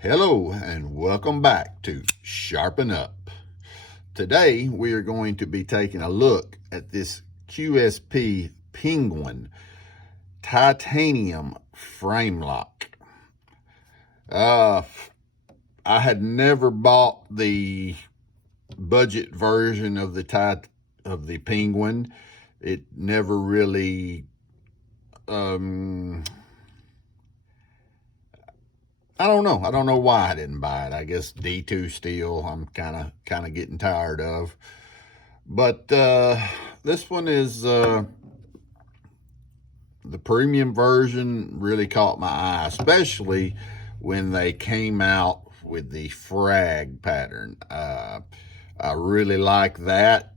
Hello and welcome back to Sharpen Up. Today we are going to be taking a look at this QSP Penguin titanium Framelock. I had never bought the budget version of the Penguin. It never really I don't know. I don't know why I didn't buy it. I guess D2 steel I'm kind of getting tired of. But this one is the premium version. Really caught my eye, especially when they came out with the Frag pattern. I really like that.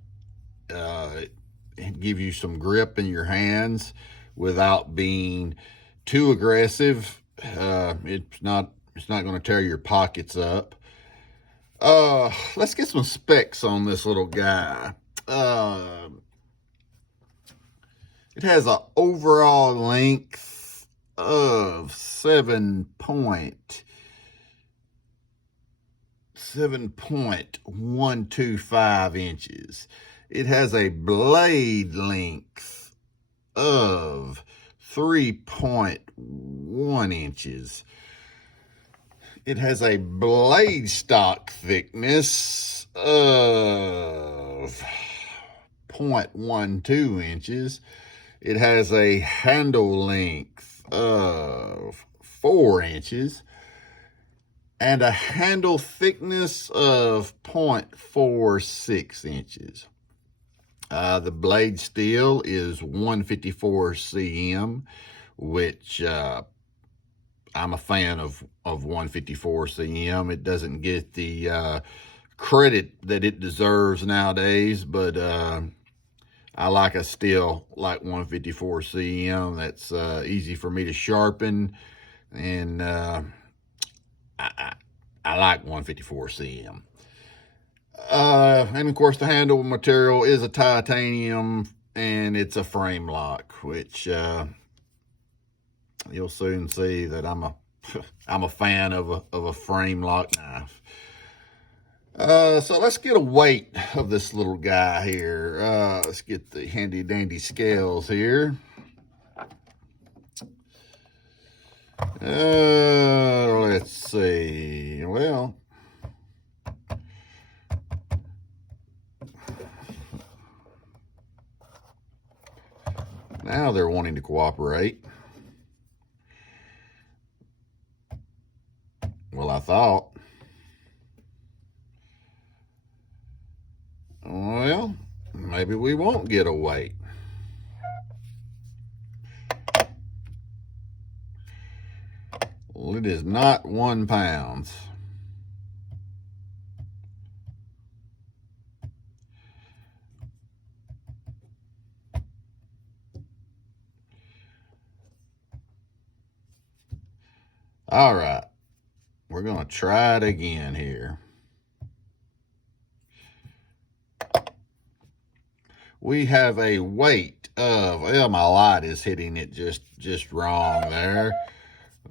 It gives you some grip in your hands without being too aggressive. It's not going to tear your pockets up. Let's get some specs on this little guy. It has an overall length of 7.125 inches. It has a blade length of 3.1 inches. It has a blade stock thickness of 0.12 inches. It has a handle length of 4 inches and a handle thickness of 0.46 inches. The blade steel is 154 cm, which I'm a fan of 154 cm. It doesn't get the credit that it deserves nowadays, but I like a steel like 154 cm. That's easy for me to sharpen, and I like 154 cm. And of course the handle material is a titanium, and it's a Framelock, which you'll soon see that I'm a fan of a Framelock knife. So let's get a weight of this little guy here. Let's get the handy dandy scales here. Let's see. Well, now they're wanting to cooperate. Well, I thought. Well, maybe we won't get a weight. Well, it is not 1 pound. All right, we're going to try it again here. We have a weight of, well, my light is hitting it just wrong there.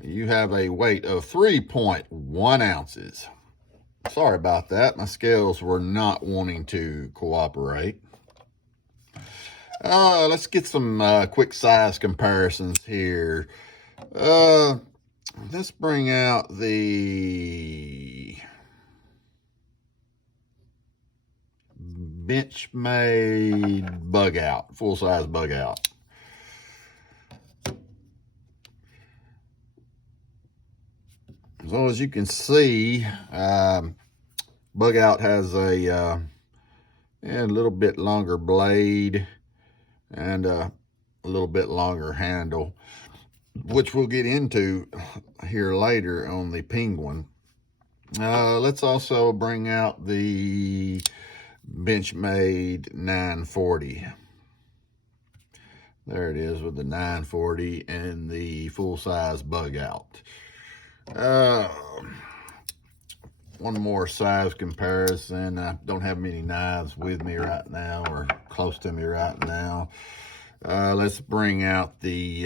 You have a weight of 3.1 ounces. Sorry about that. My scales were not wanting to cooperate. Let's get some quick size comparisons here. Let's bring out the Benchmade bug out, full size bug out. So as you can see, bug out has a little bit longer blade and a little bit longer handle, which we'll get into here later on the Penguin. Let's also bring out the Benchmade 940. There it is with the 940 and the full-size bug out. One more size comparison. I don't have many knives with me right now or close to me right now. Let's bring out the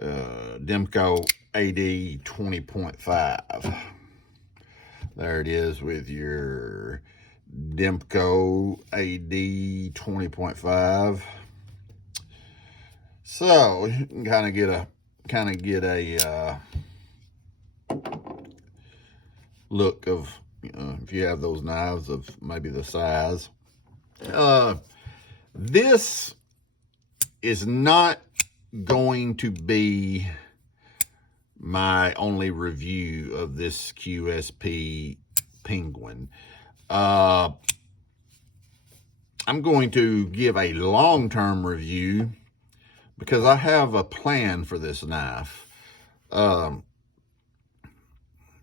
Demco AD 20.5. There it is with your Demco AD 20.5. So you can kind of get a look of, if you have those knives, of maybe the size. This is not going to be my only review of this QSP Penguin. I'm going to give a long-term review because I have a plan for this knife.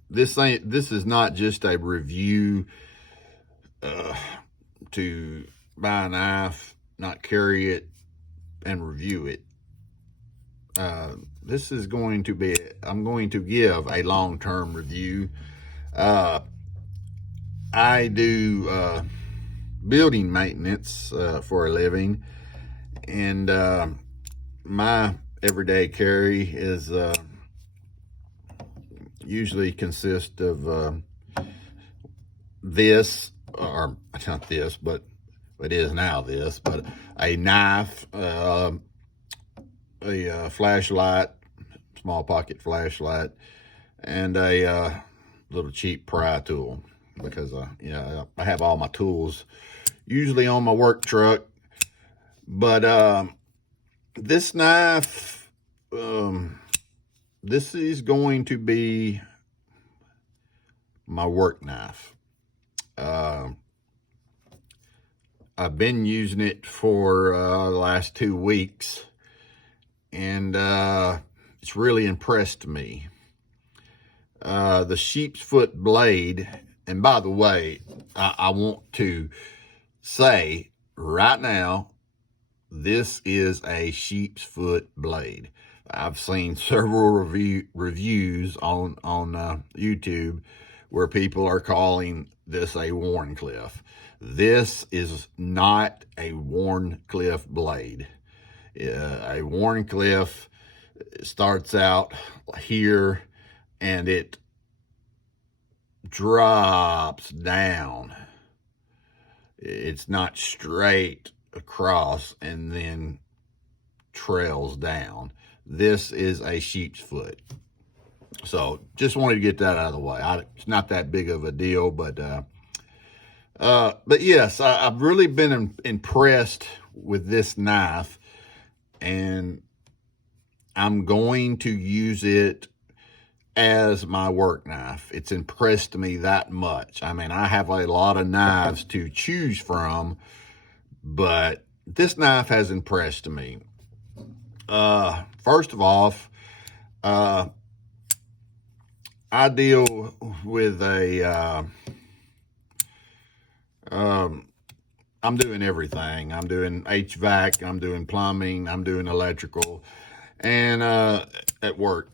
This is not just a review to buy a knife, not carry it, and review it. This is going to be, I'm going to give a long-term review. I do building maintenance for a living, and my everyday carry is usually consists of this, or not this, but it is now this, but a knife, a flashlight, small pocket flashlight, and a little cheap pry tool, because I have all my tools usually on my work truck. But this knife, this is going to be my work knife. I've been using it for the last 2 weeks, and it's really impressed me. The sheep's foot blade, and by the way, I want to say right now, this is a sheep's foot blade. I've seen several reviews on YouTube where people are calling this a Wharncliffe. This is not a Wharncliffe blade. A Wharncliffe starts out here and it drops down. It's not straight across and then trails down. This is a sheep's foot. So just wanted to get that out of the way. It's not that big of a deal, but yes, I've really been impressed with this knife, and I'm going to use it as my work knife. It's impressed me that much. I mean, I have a lot of knives to choose from, but this knife has impressed me. First of all, I deal with I'm doing everything. I'm doing HVAC, I'm doing plumbing, I'm doing electrical, and at work.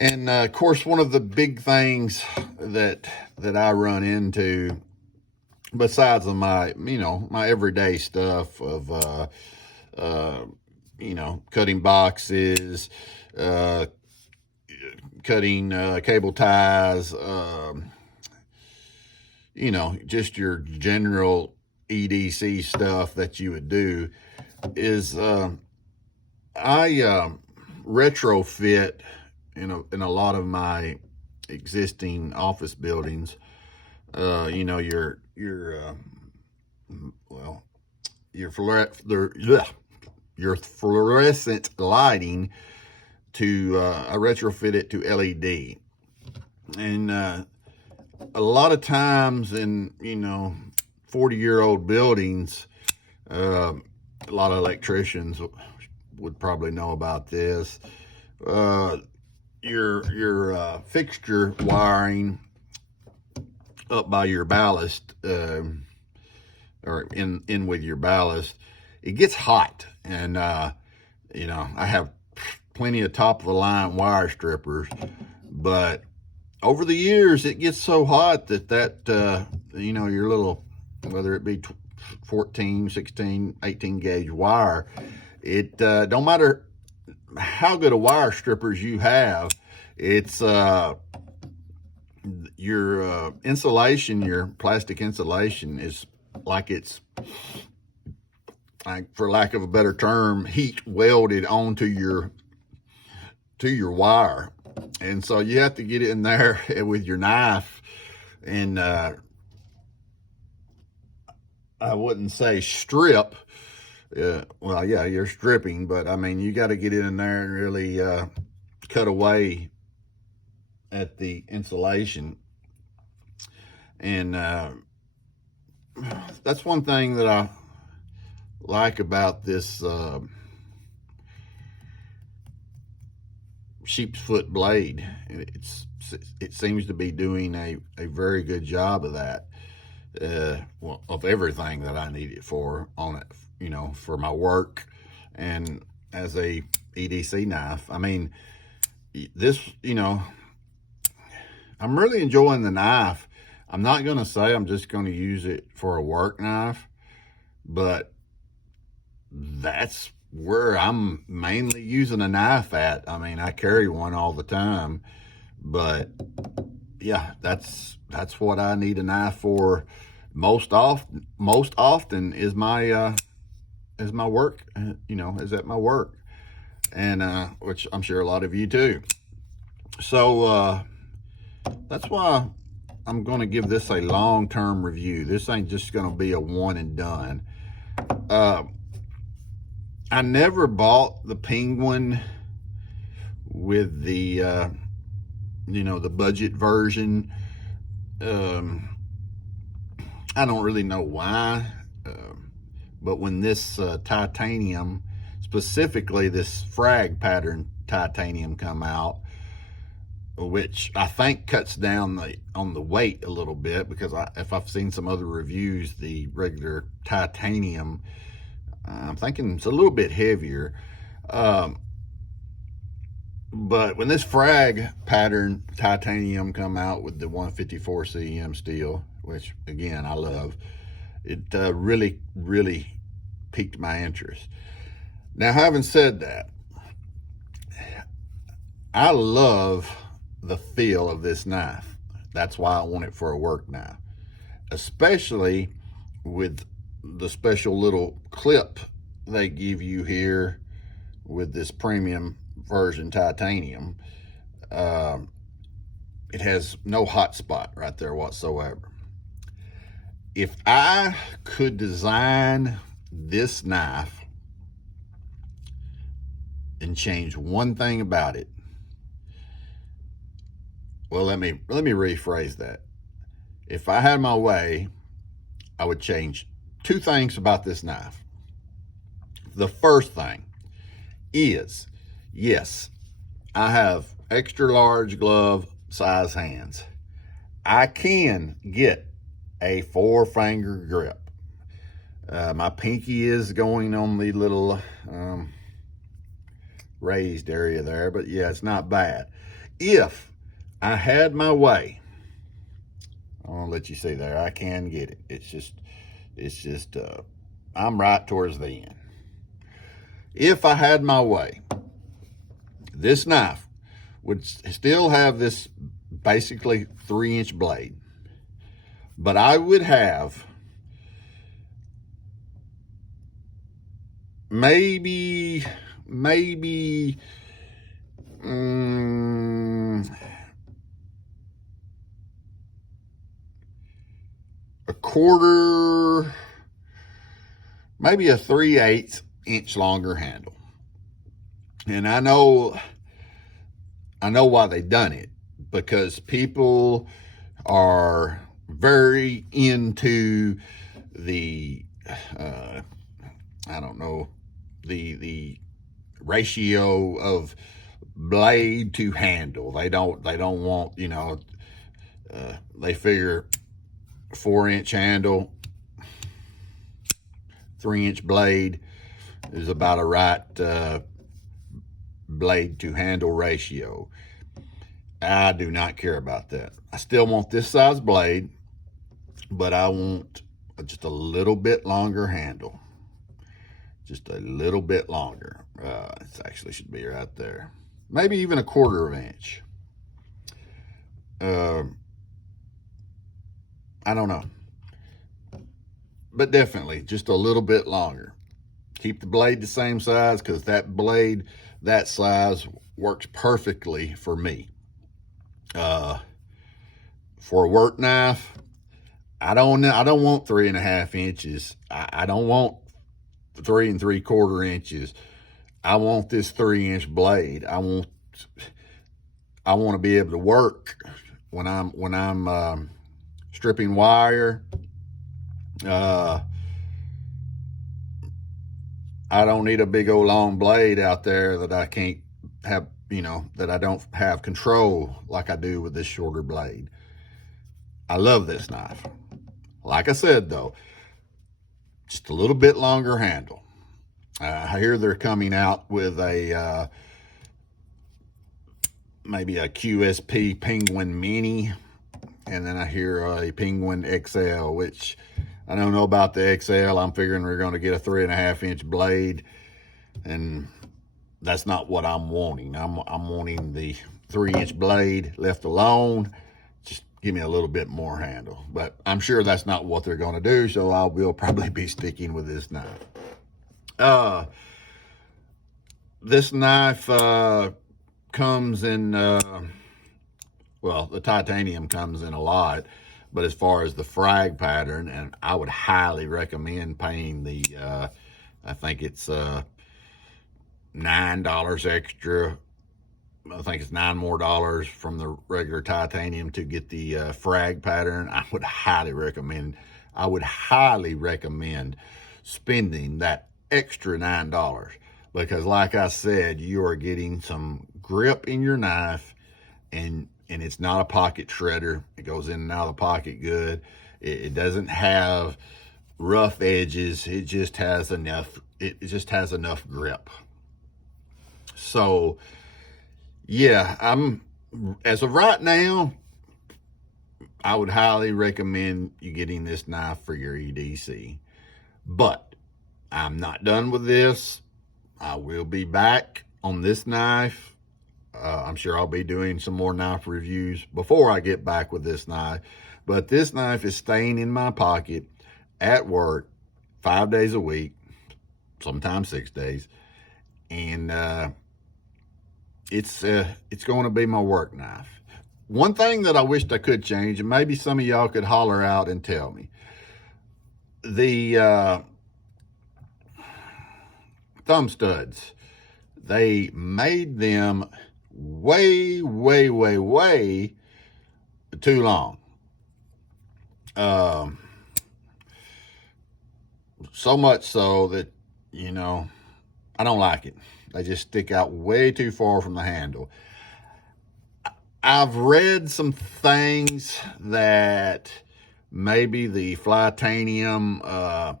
And of course, one of the big things that I run into, besides my my everyday stuff of cutting boxes, cutting cable ties, just your general EDC stuff that you would do, is I retrofit in a lot of my existing office buildings. Your fluorescent lighting to I retrofit it to LED. And a lot of times in 40-year-old buildings, a lot of electricians would probably know about this. Your fixture wiring up by your ballast, or in with your ballast, it gets hot, and I have plenty of top of the line wire strippers, but over the years it gets so hot that your little, whether it be 14, 16, 18 gauge wire, it don't matter how good a wire strippers you have, It's your insulation, your plastic insulation is like it's, like, for lack of a better term, heat welded onto your wire. And so you have to get in there with your knife and I wouldn't say strip. Well, yeah, you're stripping, but I mean, you got to get in there and really cut away at the insulation. And that's one thing that I like about this sheep's foot blade. It seems to be doing a very good job of that. Well, of everything that I need it for on it, you know, for my work and as a EDC knife. I mean, this, you know, I'm really enjoying the knife. I'm not going to say I'm just going to use it for a work knife, but that's where I'm mainly using a knife at. I mean, I carry one all the time, but yeah, that's what I need a knife for most often is my work, you know, is at my work, and which I'm sure a lot of you do. So that's why I'm going to give this a long-term review. This ain't just going to be a one and done. I never bought the Penguin with the you know, the budget version. I don't really know why, but when this titanium, specifically this Frag pattern titanium, come out, which I think cuts down on the weight a little bit, because if I've seen some other reviews, the regular titanium, I'm thinking it's a little bit heavier. But when this Frag pattern titanium come out with the 154 cm steel, which again I love, it really piqued my interest. Now, having said that, I love the feel of this knife. That's why I want it for a work knife, especially with the special little clip they give you here with this premium version titanium. It has no hot spot right there whatsoever. If I could design this knife and change one thing about it, well, let me rephrase that. If I had my way, I would change two things about this knife. The first thing is, yes, I have extra large glove size hands. I can get a 4-finger grip. My pinky is going on the little raised area there, but yeah, it's not bad. If I had my way, I want to let you see there, I can get it. It's just I'm right towards the end. If I had my way, this knife would still have this basically 3-inch blade, but I would have maybe a quarter, maybe a 3/8 inch longer handle. And I know why they done it, because people are very into the I don't know, the ratio of blade to handle. They don't want, you know, they figure 4-inch handle, 3-inch blade is about a right blade to handle ratio. I do not care about that. I still want this size blade, but I want just a little bit longer handle. Just a little bit longer. It actually should be right there. Maybe even a 1/4 inch. I don't know, but definitely just a little bit longer. Keep the blade the same size, because that blade that size works perfectly for me. For a work knife, I don't want 3.5 inches. I don't want 3 3/4 inches. I want this 3-inch blade. I want to be able to work when I'm stripping wire. I don't need a big old long blade out there that I can't have, that I don't have control like I do with this shorter blade. I love this knife. Like I said, though, just a little bit longer handle. I hear they're coming out with a maybe a QSP Penguin Mini, and then I hear a Penguin XL, which I don't know about the XL. I'm figuring we're going to get a 3.5-inch blade, and that's not what I'm wanting. I'm wanting the 3-inch blade left alone. Just give me a little bit more handle. But I'm sure that's not what they're going to do, so I will probably be sticking with this knife. This knife comes in, well, the titanium comes in a lot, but as far as the Frag pattern, and I would highly recommend paying the, I think it's $9 extra. I think it's $9 more from the regular titanium to get the Frag pattern. I would highly recommend spending that extra $9, because like I said, you are getting some grip in your knife, and it's not a pocket shredder. It goes in and out of the pocket good. It doesn't have rough edges. It just has enough grip. So yeah, as of right now, I would highly recommend you getting this knife for your EDC. But I'm not done with this. I will be back on this knife. I'm sure I'll be doing some more knife reviews before I get back with this knife. But this knife is staying in my pocket at work 5 days a week, sometimes 6 days. And it's going to be my work knife. One thing that I wished I could change, and maybe some of y'all could holler out and tell me, the thumb studs, they made them way too long. So much so that, I don't like it. They just stick out way too far from the handle. I've read some things that maybe the Flytanium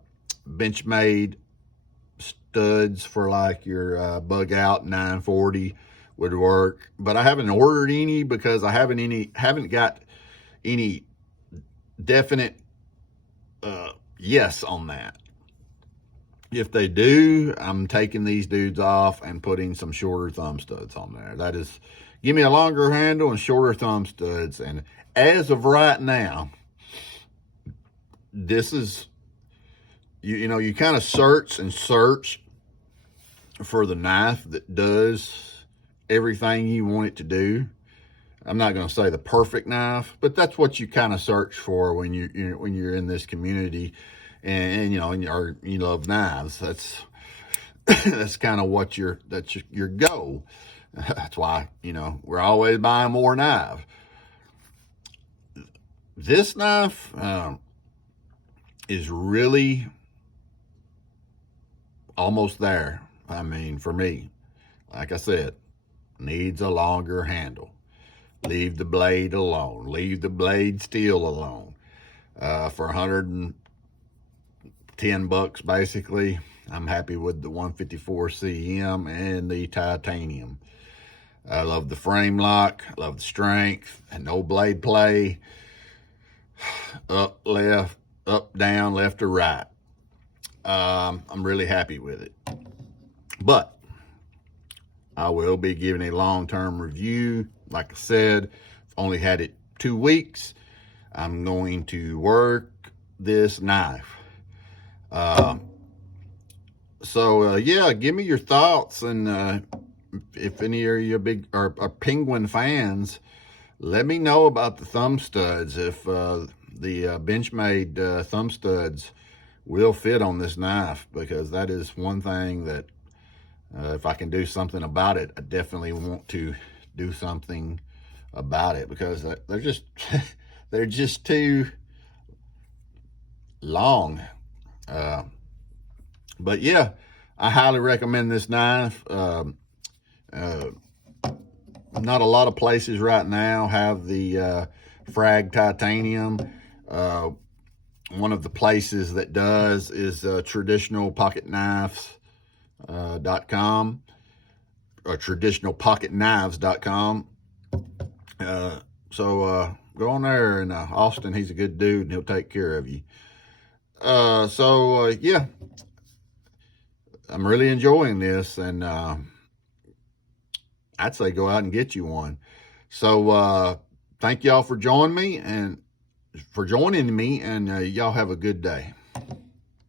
Benchmade studs for like your Bug Out 940 would work, but I haven't ordered any because I haven't got any definite yes on that. If they do, I'm taking these dudes off and putting some shorter thumb studs on there. That is, give me a longer handle and shorter thumb studs. And as of right now, this is, you kind of search for the knife that does everything you want it to do. I'm not going to say the perfect knife, but that's what you kind of search for when you're in this community, and you love knives. That's kind of what your goal. That's why we're always buying more knives. This knife is really almost there. I mean, for me, like I said, needs a longer handle. Leave the blade alone. Leave the blade steel alone. For $110 basically, I'm happy with the 154 CM and the titanium. I love the Framelock. I love the strength and no blade play. Up, left, up, down, left or right. I'm really happy with it. But I will be giving a long-term review. Like I said, I've only had it 2 weeks, I'm going to work this knife. Yeah, give me your thoughts, and if any of you are penguin fans, let me know about the thumb studs. If the Benchmade thumb studs will fit on this knife, because that is one thing that if I can do something about it, I definitely want to do something about it, because they're just they're just too long. But yeah, I highly recommend this knife. Not a lot of places right now have the Frag titanium. One of the places that does is traditionalpocketknives.com or traditionalpocketknives.com. Go on there, and Austin, he's a good dude, and he'll take care of you. Yeah, I'm really enjoying this, and I'd say go out and get you one. So thank y'all for joining me, and y'all have a good day.